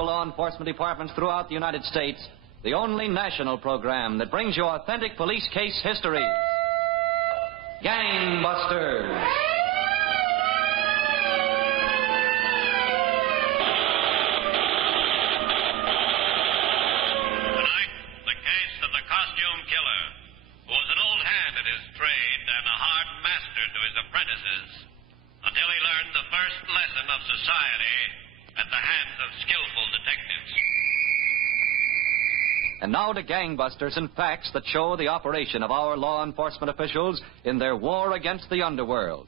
law enforcement departments throughout the United States, the only national program that brings you authentic police case histories. Gangbusters. Tonight, the case of the costume killer, who was an old hand at his trade and a hard master to his apprentices, until he learned the first lesson of society at the hands of skillful detectives. And now to Gangbusters and facts that show the operation of our law enforcement officials in their war against the underworld.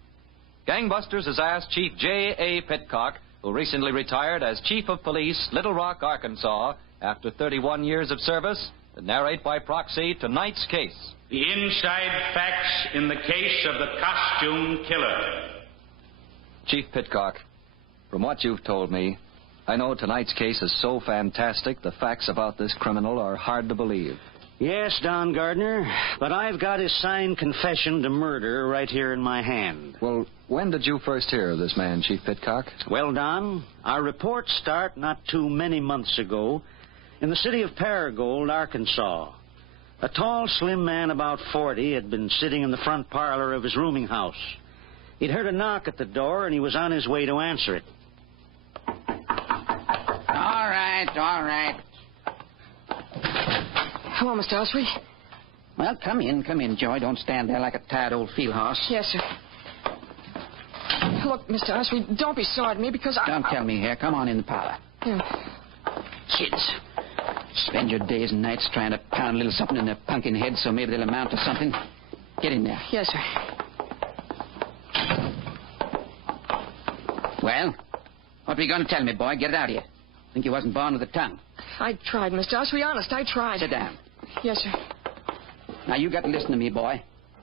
Gangbusters has asked Chief J.A. Pitcock, who recently retired as Chief of Police, Little Rock, Arkansas, after 31 years of service, to narrate by proxy tonight's case. The inside facts in the case of the costume killer. Chief Pitcock, from what you've told me, I know tonight's case is so fantastic, the facts about this criminal are hard to believe. Yes, Don Gardner, but I've got his signed confession to murder right here in my hand. Well, when did you first hear of this man, Chief Pitcock? Well, Don, our reports start not too many months ago in the city of Paragould, Arkansas. A tall, slim man about 40 had been sitting in the front parlor of his rooming house. He'd heard a knock at the door, and he was on his way to answer it. All right. Hello, Mr. Osprey. Well, come in, Joey. Don't stand there like a tired old field horse. Yes, sir. Look, Mr. Osprey, don't be sorry at me because Don't tell me here. Come on in the parlor. Yeah. Kids, spend your days and nights trying to pound a little something in their pumpkin heads so maybe they'll amount to something. Get in there. Yes, sir. Well, what were you going to tell me, boy? Get it out of you. Think you wasn't born with a tongue. I tried, Mr. Osprey. Honest, I tried. Sit down. Yes, sir. Now, you got to listen to me, boy.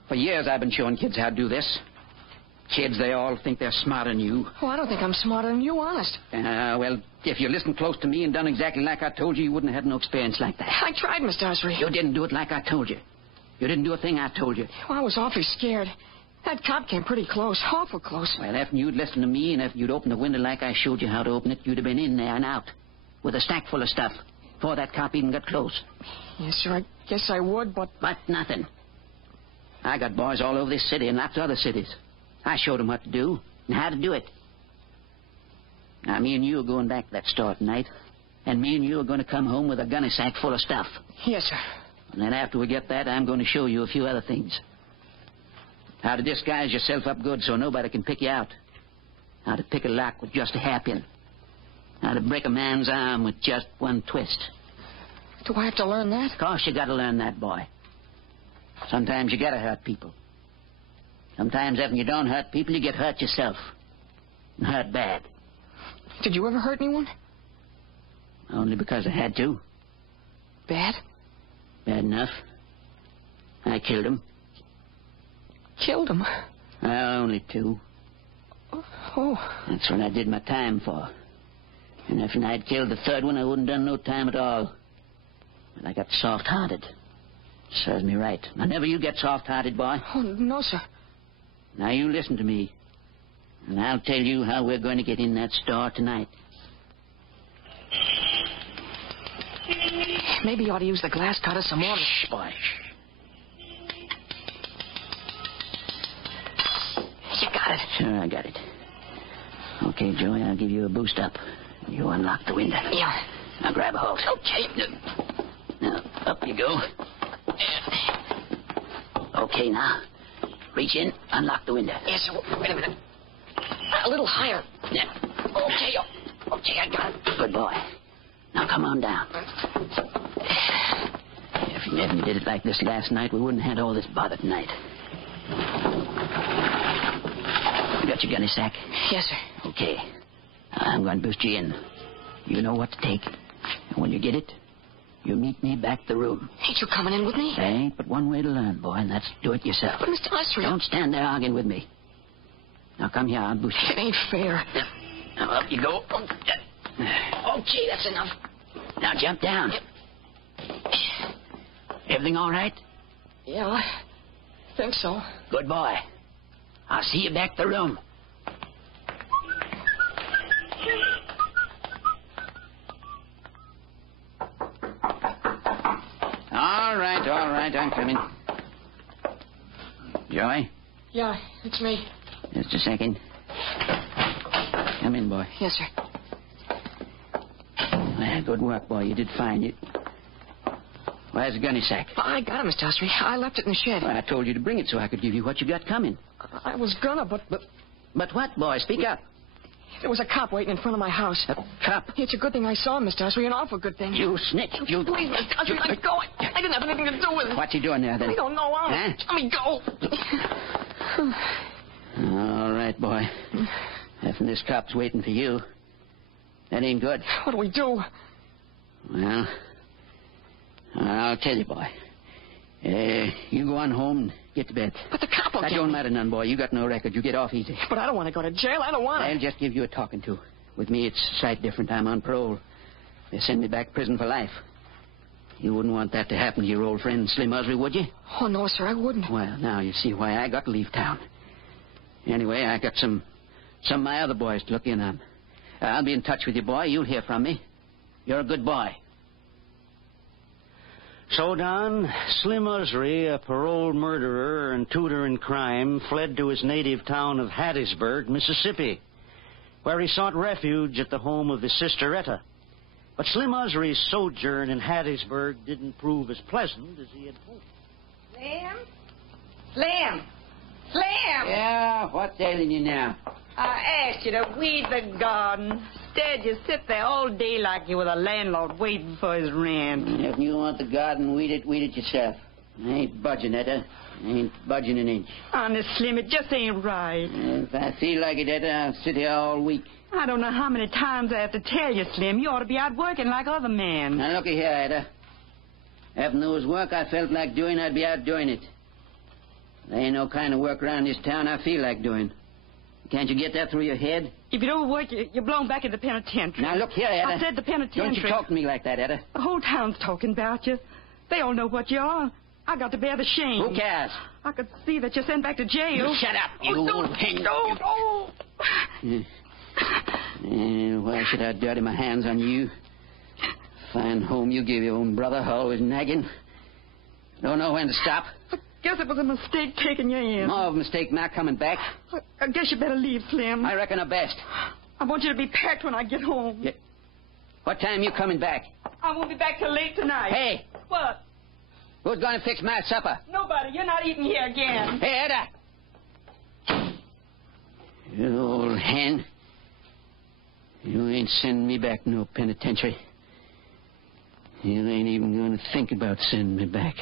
For years I've been showing kids how to do this. Kids, they all think they're smarter than you. Oh, I don't think I'm smarter than you, honest. Well, if you listened close to me and done exactly like I told you, you wouldn't have had no experience like that. I tried, Mr. Osprey. You didn't do it like I told you. You didn't do a thing I told you. Well, I was awfully scared. That cop came pretty close, awful close. Well, after you'd listened to me and after you'd opened the window like I showed you how to open it, you'd have been in there and out with a stack full of stuff before that cop even got close. Yes, sir, I guess I would, but... But nothing. I got boys all over this city and lots of other cities. I showed them what to do and how to do it. Now, me and you are going back to that store tonight, and me and you are going to come home with a gunny sack full of stuff. Yes, sir. And then after we get that, I'm going to show you a few other things. How to disguise yourself up good so nobody can pick you out. How to pick a lock with just a hairpin. How to break a man's arm with just one twist. Do I have to learn that? Of course you got to learn that, boy. Sometimes you got to hurt people. Sometimes after you don't hurt people, you get hurt yourself. And hurt bad. Did you ever hurt anyone? Only because I had to. Bad? Bad enough. I killed him. Killed him? Only two. Oh. That's what I did my time for. And if I'd killed the third one, I wouldn't done no time at all. But I got soft-hearted. Serves me right. Now, never you get soft-hearted, boy. Oh, no, sir. Now, you listen to me. And I'll tell you how we're going to get in that store tonight. Maybe you ought to use the glass cutter some more. Shh, boy. You got it. Sure, I got it. Okay, Joey, I'll give you a boost up. You unlock the window. Yeah. Now, grab a hold. Okay. Now, up you go. Okay, now. Reach in, unlock the window. Yes, sir. Wait a minute. A little higher. Yeah. Okay, I got it. Good boy. Now, come on down. If you hadn't did it like this last night, we wouldn't have had all this bother tonight. You got your gunny sack? Yes, sir. Okay. I'm going to boost you in. You know what to take. And when you get it, you meet me back the room. Ain't you coming in with me? There ain't but one way to learn, boy, and that's do it yourself. But, Mr. Osprey... Don't stand there arguing with me. Now, come here. I'll boost you. It ain't fair. Now, up you go. Okay, that's enough. Now, jump down. Yep. Everything all right? Yeah, I think so. Good boy. I'll see you back the room. all right. I'm coming. Joy? Yeah, it's me. Just a second. Come in, boy. Yes, sir. Well, good work, boy. You did find it. Where's the gunny sack? I got it, Mr. Osprey. I left it in the shed. Well, I told you to bring it so I could give you what you got coming. I was gonna, but what, boy? Speak up. there was a cop waiting in front of my house. A cop? It's a good thing I saw him, Mr. Osprey. An awful good thing. You snitch. You... Please, Mr. Osprey, let me go. I didn't have anything to do with it. What's he doing there, then? I don't know. Huh? Let me go. All right, boy. If this cop's waiting for you, that ain't good. What do we do? Well, I'll tell you, boy. You go on home and get to bed. But the cop will That get don't me. matter none, boy. You got no record. You get off easy. But I don't want to go to jail. I don't want I'll to. just give you a talking to. With me, it's a sight different. I'm on parole. They send me back to prison for life. You wouldn't want that to happen to your old friend Slim Osprey, would you? Oh, no, sir, I wouldn't. Well, now you see why I got to leave town. Anyway, I got some of my other boys to look in on. I'll be in touch with you, boy. You'll hear from me. You're a good boy. So, Don, Slim Osprey, a paroled murderer and tutor in crime, fled to his native town of Hattiesburg, Mississippi, where he sought refuge at the home of his sister Etta. But Slim Osprey's sojourn in Hattiesburg didn't prove as pleasant as he had hoped. Slim! Yeah, what's ailing you now? I asked you to weed the garden. Instead, you sit there all day like you were the landlord waiting for his rent. If you want the garden, weed it yourself. I ain't budging, Etta. I ain't budging an inch. Honest, Slim, it just ain't right. If I feel like it, Etta, I'll sit here all week. I don't know how many times I have to tell you, Slim. You ought to be out working like other men. Now, looky here, Etta. If there was work I felt like doing, I'd be out doing it. There ain't no kind of work around this town I feel like doing. Can't you get that through your head? If you don't work, you're blown back in the penitentiary. Now, look here, Etta. I said the penitentiary. Don't you talk to me like that, Etta. The whole town's talking about you. They all know what you are. I got to bear the shame. Who cares? I could see that you're sent back to jail. Shut up, you Oh, old hen. don't. Why should I dirty my hands on you? Fine home you give your own brother, always nagging. Don't know when to stop. I guess it was a mistake taking you in. More of a mistake not coming back. I guess you better leave, Slim. I reckon the best. I want you to be packed when I get home. Yeah. What time you coming back? I won't be back till late tonight. Hey, What? who's going to fix my supper? Nobody. You're not eating here again. Hey, Etta! You old hen. You ain't sending me back no penitentiary. You ain't even going to think about sending me back.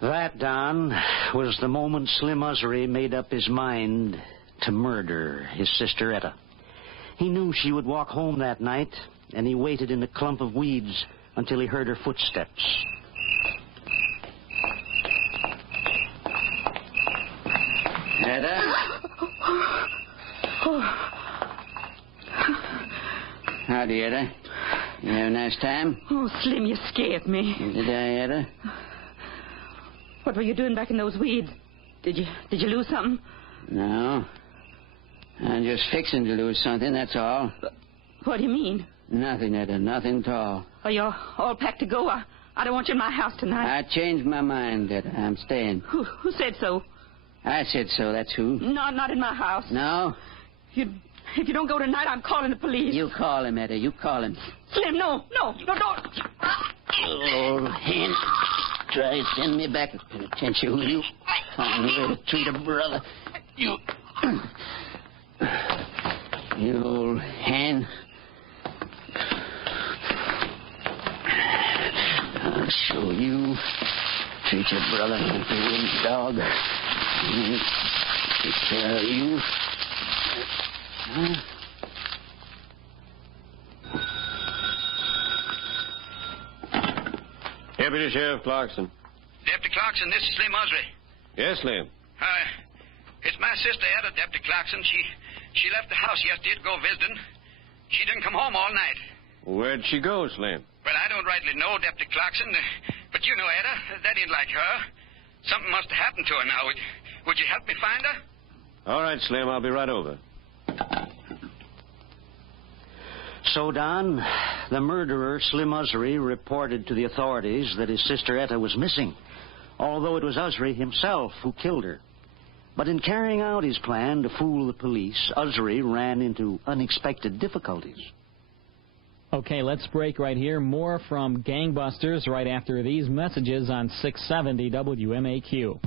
That, Don, was the moment Slim Osprey made up his mind to murder his sister Etta. He knew she would walk home that night, and he waited in a clump of weeds until he heard her footsteps. Etta? Howdy, Etta. You have a nice time? Oh, Slim, you scared me. Did I, Etta? What were you doing back in those weeds? Did you lose something? No. I'm just fixing to lose something, that's all. What do you mean? Nothing, Etta, nothing at all. Are you all packed to go? I don't want you in my house tonight. I changed my mind, Etta. I'm staying. Who said so? I said so, that's who. No, not in my house. No? If you don't go tonight, I'm calling the police. You call him, Etta, you call him. Slim, no, don't. Old hen. Try to send me back to penitentiary, will you? Find a way to treat a brother. You old hen. I'll show you. Treat your brother like a wooden dog. Take care of you. Huh? Deputy Sheriff Clarkson. Deputy Clarkson, this is Slim Osprey. Yes, Slim. It's my sister, Etta, Deputy Clarkson. She left the house yesterday to go visiting. She didn't come home all night. Where'd she go, Slim? Well, I don't rightly know, Deputy Clarkson, but you know, Etta, that ain't like her. Something must have happened to her now. Would you help me find her? All right, Slim, I'll be right over. So, Don, the murderer, Slim Usry, reported to the authorities that his sister Etta was missing, although it was Usry himself who killed her. But in carrying out his plan to fool the police, Usry ran into unexpected difficulties. Okay, let's break right here. More from Gangbusters right after these messages on 670 WMAQ.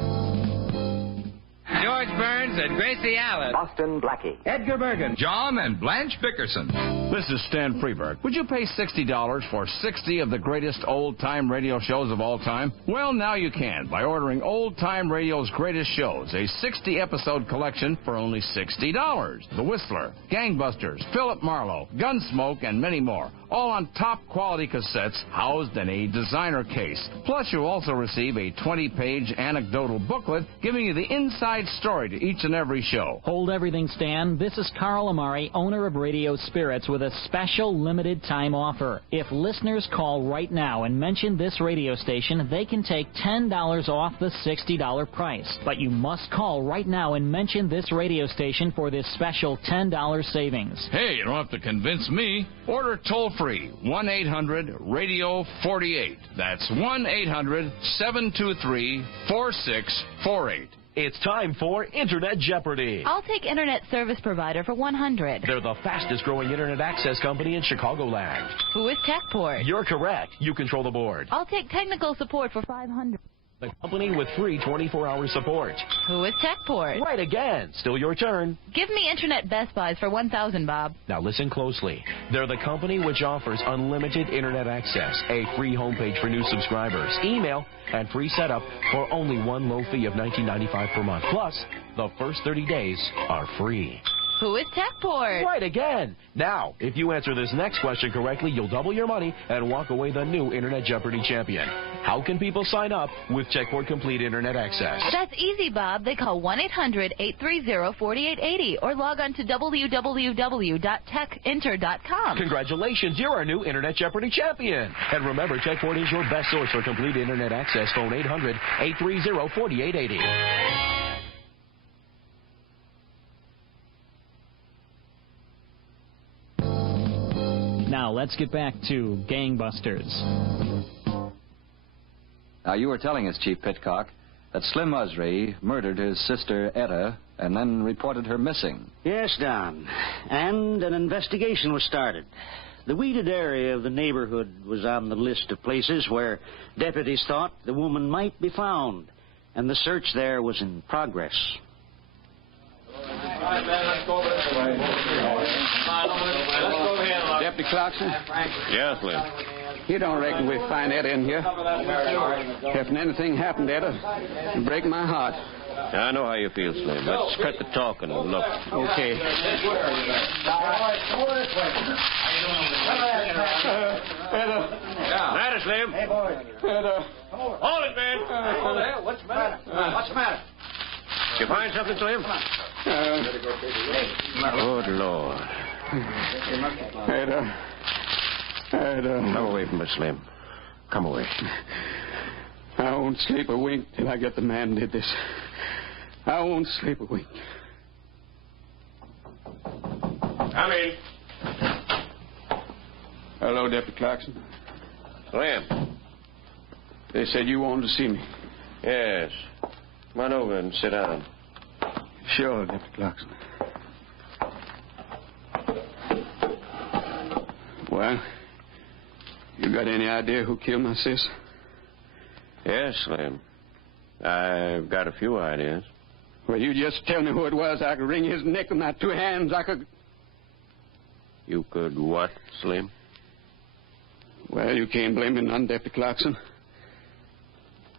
George Burns and Gracie Allen. Boston Blackie. Edgar Bergen. John and Blanche Bickerson. This is Stan Freberg. Would you pay $60 for 60 of the greatest old-time radio shows of all time? Well, now you can by ordering Old Time Radio's Greatest Shows, a 60-episode collection for only $60. The Whistler, Gangbusters, Philip Marlowe, Gunsmoke, and many more. All on top-quality cassettes housed in a designer case. Plus, you'll also receive a 20-page anecdotal booklet giving you the inside story to each and every show. Hold everything, Stan. This is Carl Amari, owner of Radio Spirits, with a special limited-time offer. If listeners call right now and mention this radio station, they can take $10 off the $60 price. But you must call right now and mention this radio station for this special $10 savings. Hey, you don't have to convince me. Order toll-free, 1-800-RADIO-48. That's 1-800-723-4648. It's time for Internet Jeopardy! I'll take Internet Service Provider for $100. They're the fastest-growing Internet access company in Chicagoland. Who is TechPort? You're correct. You control the board. I'll take Technical Support for $500. The company with free 24-hour support. Who is TechPort? Right again. Still your turn. Give me Internet Best Buys for $1,000, Bob. Now listen closely. They're the company which offers unlimited Internet access, a free homepage for new subscribers, email, and free setup for only one low fee of $19.95 per month. Plus, the first 30 days are free. Who is TechPort? Right again. Now, if you answer this next question correctly, you'll double your money and walk away the new Internet Jeopardy champion. How can people sign up with TechPort Complete Internet Access? That's easy, Bob. They call 1-800-830-4880 or log on to www.techinter.com. Congratulations, you're our new Internet Jeopardy champion. And remember, TechPort is your best source for complete Internet access. Phone 800-830-4880. Now, let's get back to Gangbusters. Now, you were telling us, Chief Pitcock, that Slim Usry murdered his sister Etta and then reported her missing. Yes, Don. And an investigation was started. The weeded area of the neighborhood was on the list of places where deputies thought the woman might be found, and the search there was in progress. Deputy Clarkson? Yes, Slim. You don't reckon we'll find Etta in here? If anything happened to Etta, it'd break my heart. I know how you feel, Slim. Let's cut the talking and look. Okay. Etta. That is, Slim. Hey, boy. Etta. Hold it, man. Hold it. What's the matter? What's the matter? Did you find something, Slim? Good Lord. Etta. Come away from us, Slim. Come away. I won't sleep a wink till I get the man who did this. I won't sleep a wink. Come in. Hello, Deputy Clarkson. Slim. They said you wanted to see me. Yes. Come on over and sit down. Sure, Deputy Clarkson. Well, you got any idea who killed my sis? Yes, Slim. I've got a few ideas. Well, you just tell me who it was. I could wring his neck with my two hands. I could... You could what, Slim? Well, you can't blame me none, Deputy Clarkson.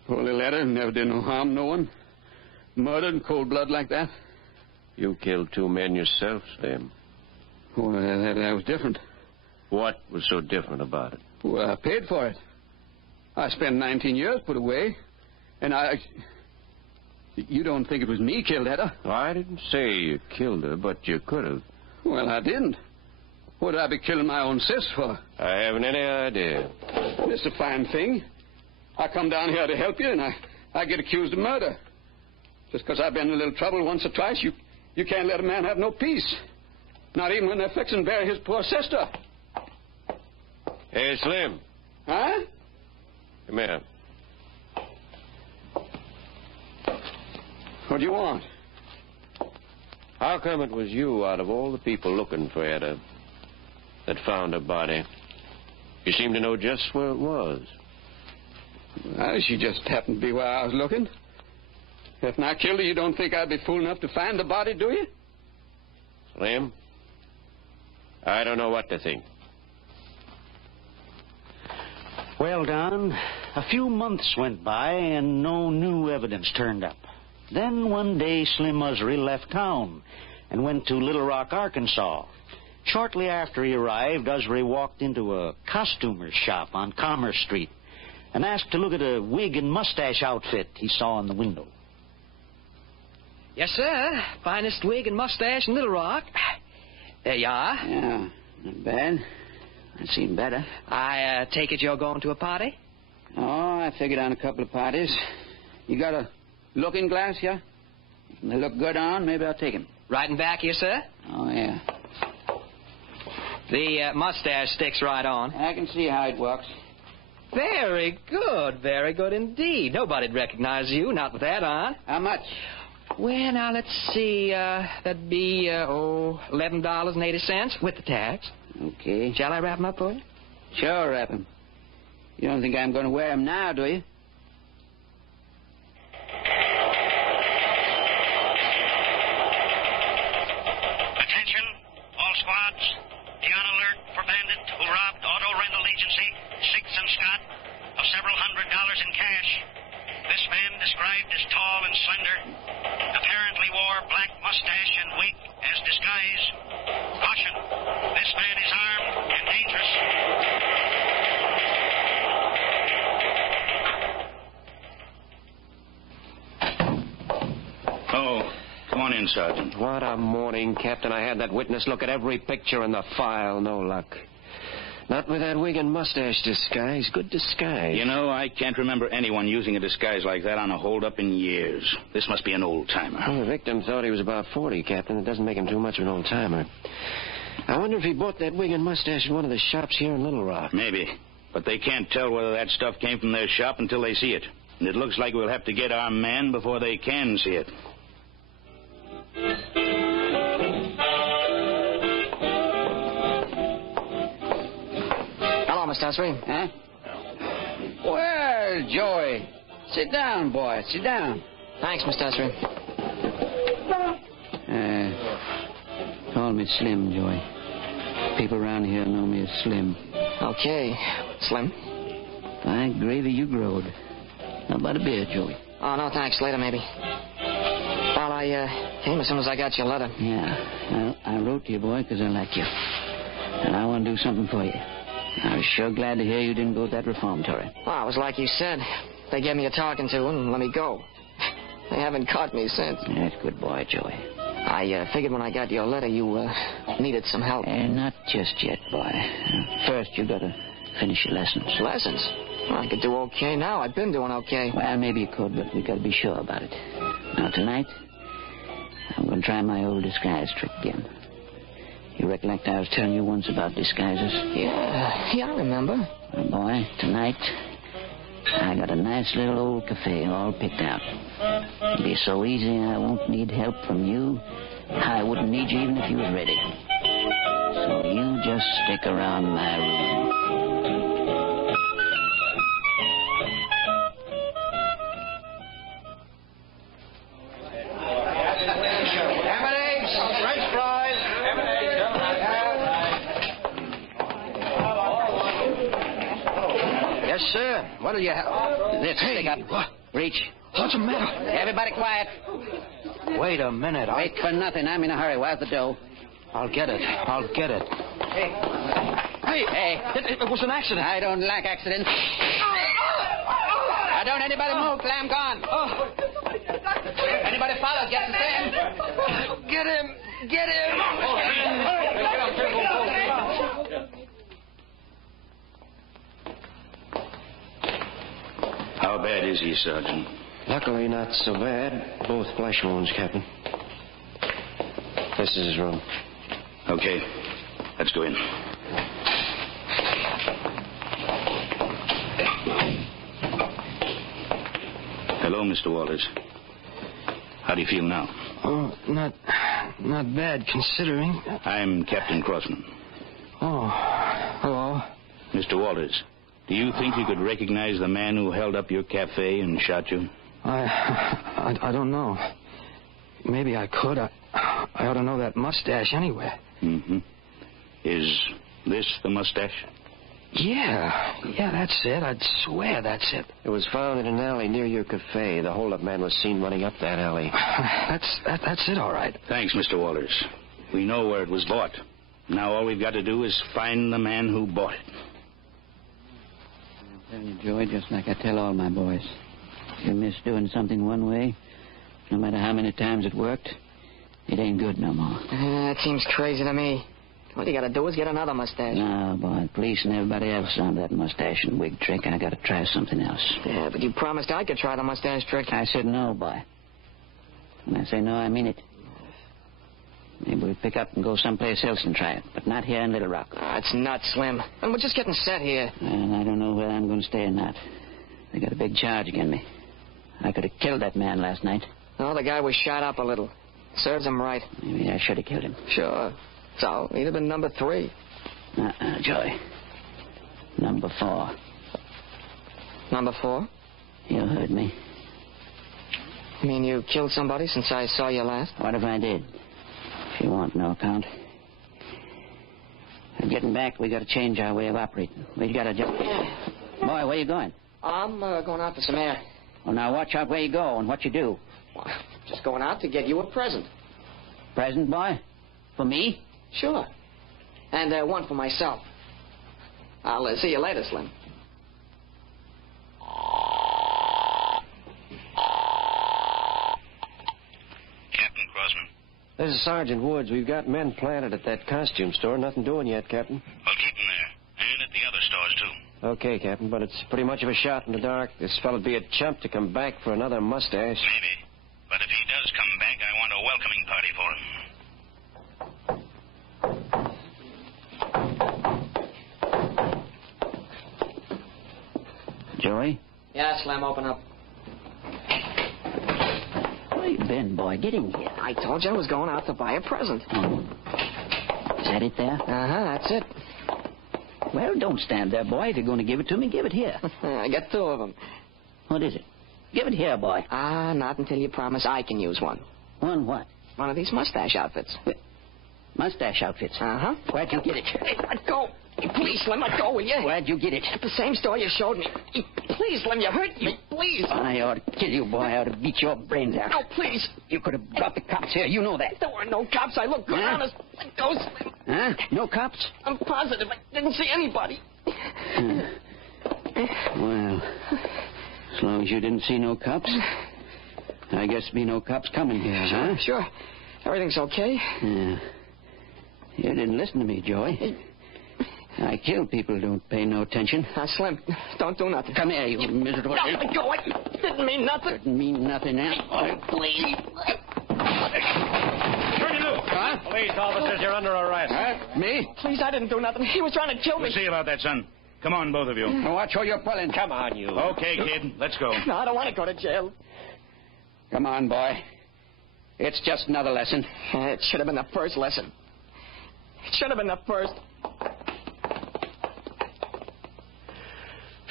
Poor little Etta never did no harm, no one. Murdered in cold blood like that. You killed two men yourself, Slim. Well, that was different. What was so different about it? Well, I paid for it. I spent 19 years put away. And You don't think it was me killed Etta? Well, I didn't say you killed her, but you could have. Well, I didn't. What would I be killing my own sis for? I haven't any idea. It's a fine thing. I come down here to help you, and I get accused of murder. Just because I've been in a little trouble once or twice, you can't let a man have no peace. Not even when they're fixing to bury his poor sister. Hey, Slim. Huh? Come here. What do you want? How come it was you, out of all the people looking for Etta, that found her body? You seem to know just where it was. Well, she just happened to be where I was looking. If I killed her, you don't think I'd be fool enough to find the body, do you? Slim, I don't know what to think. Well, Don, a few months went by and no new evidence turned up. Then one day Slim Usry left town and went to Little Rock, Arkansas. Shortly after he arrived, Usry walked into a costumer's shop on Commerce Street and asked to look at a wig and mustache outfit he saw in the window. Yes, sir. Finest wig and mustache in Little Rock. There you are. Yeah, not bad. I've seen better. I take it you're going to a party? Oh, I figured on a couple of parties. You got a looking glass here? If they look good on, maybe I'll take 'em. Right in back here, sir? Oh, yeah. The mustache sticks right on. I can see how it works. Very good indeed. Nobody'd recognize you, not with that on. How much? Well, now, let's see. That'd be, $11.80 with the tax. Okay. Shall I wrap 'em up for you? Sure, wrap 'em. You don't think I'm going to wear 'em now, do you? Attention, all squads. Be on alert for bandit who robbed auto rental agency 6th and Scott of several $100s in cash. This man, described as tall and slender, apparently wore black mustache and wig as disguise. Caution, this man is armed and dangerous. Oh, come on in, Sergeant. What a morning, Captain. I had that witness look at every picture in the file. No luck. Not with that wig and mustache disguise. Good disguise. You know, I can't remember anyone using a disguise like that on a holdup in years. This must be an old-timer. Well, the victim thought he was about 40, Captain. It doesn't make him too much of an old-timer. I wonder if he bought that wig and mustache in one of the shops here in Little Rock. Maybe. But they can't tell whether that stuff came from their shop until they see it. And it looks like we'll have to get our man before they can see it. Hello, Mr. Usry. Huh? Well, Joey. Sit down, boy. Sit down. Thanks, Mr. Usry. Call me Slim, Joey. People around here know me as Slim. Okay, Slim. By gravy, you growed. How about a beer, Joey? Oh, no, thanks. Later, maybe. Well, I came as soon as I got your letter. Yeah. Well, I wrote to you, boy, because I like you. And I want to do something for you. I was sure glad to hear you didn't go to that reformatory. Well, it was like you said. They gave me a talking to and let me go. They haven't caught me since. That's good boy, Joey. I figured when I got your letter you needed some help. Not just yet, boy. First, you got to finish your lessons. Lessons? Well, I could do okay now. I've been doing okay. Well, maybe you could, but we got to be sure about it. Now, tonight, I'm going to try my old disguise trick again. You recollect I was telling you once about disguises? Yeah, I remember. Well, boy, tonight, I got a nice little old cafe all picked out. It'll be so easy I won't need help from you. I wouldn't need you even if you was ready. So you just stick around my room. Sir, what'll you have? This, stick up. What? Reach. What's the matter? Everybody quiet. Wait a minute. Wait for nothing. I'm in a hurry. Where's the dough? I'll get it. Hey, it was an accident. I don't like accidents. Now, don't anybody move till I'm gone. Anybody follow, get the same. Get him. How bad is he, Sergeant? Luckily, not so bad. Both flesh wounds, Captain. This is his room. Okay. Let's go in. Hello, Mr. Walters. How do you feel now? Oh, not bad, considering. I'm Captain Crossman. Oh, hello. Mr. Walters, do you think you could recognize the man who held up your cafe and shot you? I don't know. Maybe I could. I ought to know that mustache anyway. Mm-hmm. Is this the mustache? Yeah, that's it. I'd swear that's it. It was found in an alley near your cafe. The holdup man was seen running up that alley. That's it, all right. Thanks, Mr. Walters. We know where it was bought. Now all we've got to do is find the man who bought it. I tell you, Joey, just like I tell all my boys, if you miss doing something one way, no matter how many times it worked, it ain't good no more. That seems crazy to me. All you gotta do is get another mustache. No, boy, the police and everybody else on that mustache and wig trick. I gotta try something else. Yeah, but you promised I could try the mustache trick. I said no, boy. When I say no, I mean it. Maybe we'll pick up and go someplace else and try it, but not here in Little Rock. It's not, Slim. And we're just getting set here. And I don't know whether I'm going to stay or not. They got a big charge against me. I could have killed that man last night. Oh, the guy was shot up a little. Serves him right. Maybe I should have killed him. Sure. So, he'd have been number 3. Joey. Number 4. Number 4? You heard me. You mean you killed somebody since I saw you last? What if I did? If you want no account. Getting back, we got to change our way of operating. We got to just... Boy, where you going? I'm going out for some air. Well, now watch out where you go and what you do. Well, just going out to get you a present. Present, boy? For me? Sure. And one for myself. I'll see you later, Slim. Captain Crossman. This is Sergeant Woods. We've got men planted at that costume store. Nothing doing yet, Captain. Well, keep them there. And at the other stores, too. Okay, Captain, but it's pretty much of a shot in the dark. This fellow'd be a chump to come back for another mustache. Maybe. But if he does come back, I want a welcoming party for him. Joey? Yeah, Slim, open up. Where you been, boy? Get in here. I told you I was going out to buy a present. Oh. Is that it there? That's it. Well, don't stand there, boy. If you're going to give it to me, give it here. I got 2 of them. What is it? Give it here, boy. Not until you promise I can use one. One what? One of these mustache outfits. Mustache outfits? Where'd you get it? Hey, let go. Please, Slim, let go, will you? Where'd you get it? At the same store you showed me. Please, Slim, you hurt me. Please. I ought to kill you, boy. I ought to beat your brains out. No, please. You could have brought the cops here. You know that. There were no cops. I looked good, honest. Let go, Slim. Huh? No cops? I'm positive. I didn't see anybody. Well, as long as you didn't see no cops, I guess there'll be no cops coming here, huh? Sure. Everything's okay. Yeah. You didn't listen to me, Joey. I kill people who don't pay no attention. Slim, don't do nothing. Come here, you miserable... No, let go. I didn't mean nothing. Didn't mean nothing, now. Oh, please. Turn you loose. Huh? Police officers, you're under arrest. Huh? Me? Please, I didn't do nothing. He was trying to kill me. We'll see about that, son. Come on, both of you. Now watch who you're pulling. Come on, you. Okay, kid. Let's go. No, I don't want to go to jail. Come on, boy. It's just another lesson. It should have been the first lesson. It should have been the first.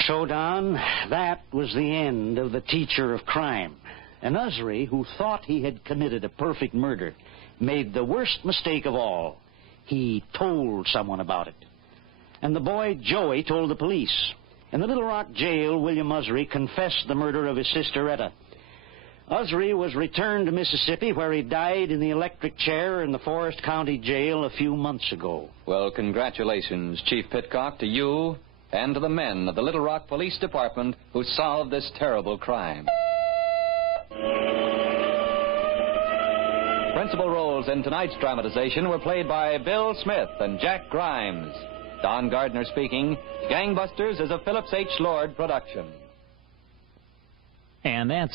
So, Don, that was the end of the teacher of crime. And Usry, who thought he had committed a perfect murder, made the worst mistake of all. He told someone about it. And the boy Joey told the police. In the Little Rock jail, William Usry confessed the murder of his sister Etta. Usry was returned to Mississippi, where he died in the electric chair in the Forest County Jail a few months ago. Well, congratulations, Chief Pitcock, to you and to the men of the Little Rock Police Department who solved this terrible crime. Principal roles in tonight's dramatization were played by Bill Smith and Jack Grimes. Don Gardner speaking. Gangbusters is a Phillips H. Lord production. And that's